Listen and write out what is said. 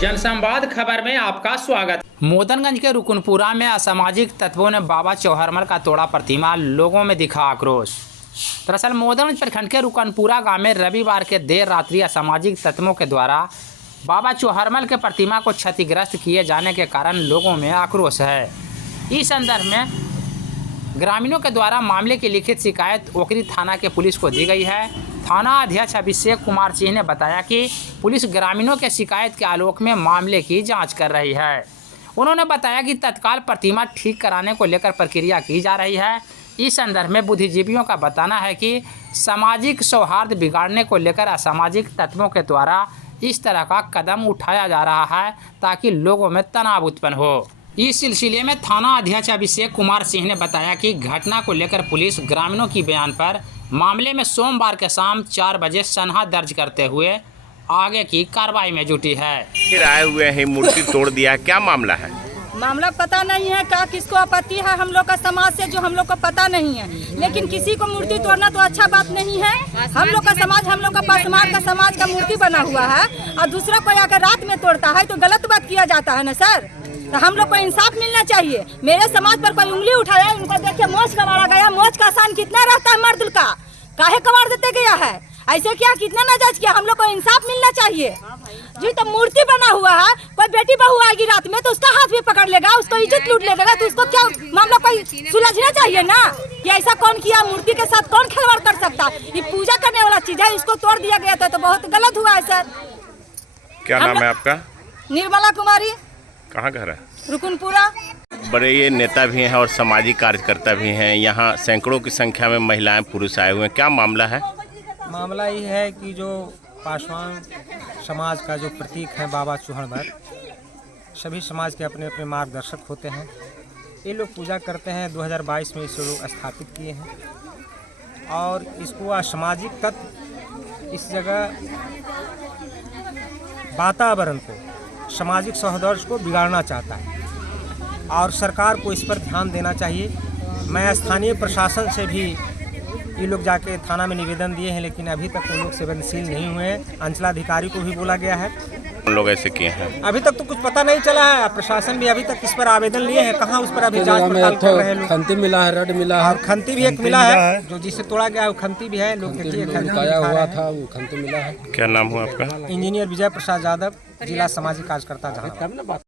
जनसंवाद खबर में आपका स्वागत। मोदनगंज के रुकनपुरा में असामाजिक तत्वों ने बाबा चौहरमल का तोड़ा प्रतिमा, लोगों में दिखा आक्रोश। दरअसल मोदनगंज प्रखंड के रुकनपुरा गांव में रविवार के देर रात्रि असामाजिक तत्वों के द्वारा बाबा चौहरमल के प्रतिमा को क्षतिग्रस्त किए जाने के कारण लोगों में आक्रोश है। इस संदर्भ में ग्रामीणों के द्वारा मामले की लिखित शिकायत ओकरी थाना के पुलिस को दी गई है। थाना अध्यक्ष अभिषेक कुमार सिंह ने बताया कि पुलिस ग्रामीणों के शिकायत के आलोक में मामले की जांच कर रही है। उन्होंने बताया कि तत्काल प्रतिमा ठीक कराने को लेकर प्रक्रिया की जा रही है। इस संदर्भ में बुद्धिजीवियों का बताना है कि सामाजिक सौहार्द बिगाड़ने को लेकर असामाजिक तत्वों के द्वारा इस तरह का कदम उठाया जा रहा है ताकि लोगों में तनाव उत्पन्न हो। इस सिलसिले में थाना अध्यक्ष अभिषेक कुमार सिंह ने बताया कि घटना को लेकर पुलिस ग्रामीणों की बयान पर मामले में सोमवार के शाम 4 बजे सनहा दर्ज करते हुए आगे की कार्रवाई में जुटी है। फिर आए हुए हैं, मूर्ति तोड़ दिया, क्या मामला है? मामला पता नहीं है, क्या किसको आपत्ति है हम लोग का समाज से जो हम लोग को पता नहीं है, लेकिन किसी को मूर्ति तोड़ना तो अच्छा बात नहीं है। हम लोग का समाज, हम लोग का पासमार का समाज का मूर्ति बना हुआ है और दूसरा कोई आकर रात में तोड़ता है तो गलत बात किया जाता है ना सर। तो हम लोग को इंसाफ मिलना चाहिए। मेरे समाज पर कोई उंगली उठाया, उनको देखिए मोच का मारा गया। मोच का आसान कितना रहता है मर्द का, काहे कबाड़ देते गया है, ऐसे क्या कितना नाजायज किया। हम लोग को इंसाफ मिलना चाहिए। जी तो मूर्ति बना हुआ है, कोई बेटी बहू आएगी रात में तो उसका हाथ भी पकड़ लेगा, उसको इज्जत लूट लेगा, तो उसको क्या मामला कोई सुलझना चाहिए ना कि ऐसा कौन किया, मूर्ति के साथ कौन खिलवाड़ कर सकता। ये पूजा करने वाला चीज है, इसको तोड़ दिया गया था तो बहुत गलत हुआ है सर। क्या नाम है आपका? निर्मला कुमारी। कहाँ घर है? रुकनपुरा। बड़े ये नेता भी हैं और सामाजिक कार्यकर्ता भी हैं, यहाँ सैकड़ों की संख्या में महिलाएं पुरुष आए हुए हैं, क्या मामला है? मामला ये है कि जो पासवान समाज का जो प्रतीक है बाबा चौहरमल, सभी समाज के अपने अपने मार्गदर्शक होते हैं। ये लोग पूजा करते हैं, 2022 में इसे लोग स्थापित किए हैं और इसको असामाजिक तत्व इस जगह वातावरण को, सामाजिक सौहार्द को बिगाड़ना चाहता है और सरकार को इस पर ध्यान देना चाहिए। मैं स्थानीय प्रशासन से भी ये लोग जाके थाना में निवेदन दिए हैं, लेकिन अभी तक वो लोग संवेदनशील नहीं हुए हैं। अंचलाधिकारी को भी बोला गया है, उन लोग ऐसे किए हैं। अभी तक तो कुछ पता नहीं चला है। प्रशासन भी अभी तक इस पर आवेदन लिए हैं, कहाँ उस पर अभी जांच पड़ताल कर रहे हैं लोग। खंती मिला है, रड मिला है और खंती भी एक मिला है, जो जिसे तोड़ा गया है वो खंती भी है। लोग देखिए काया हुआ था, वो खंती मिला है। क्या नाम हुआ आपका? इंजीनियर विजय प्रसाद यादव, जिला सामाजिक कार्यकर्ता जहाँ।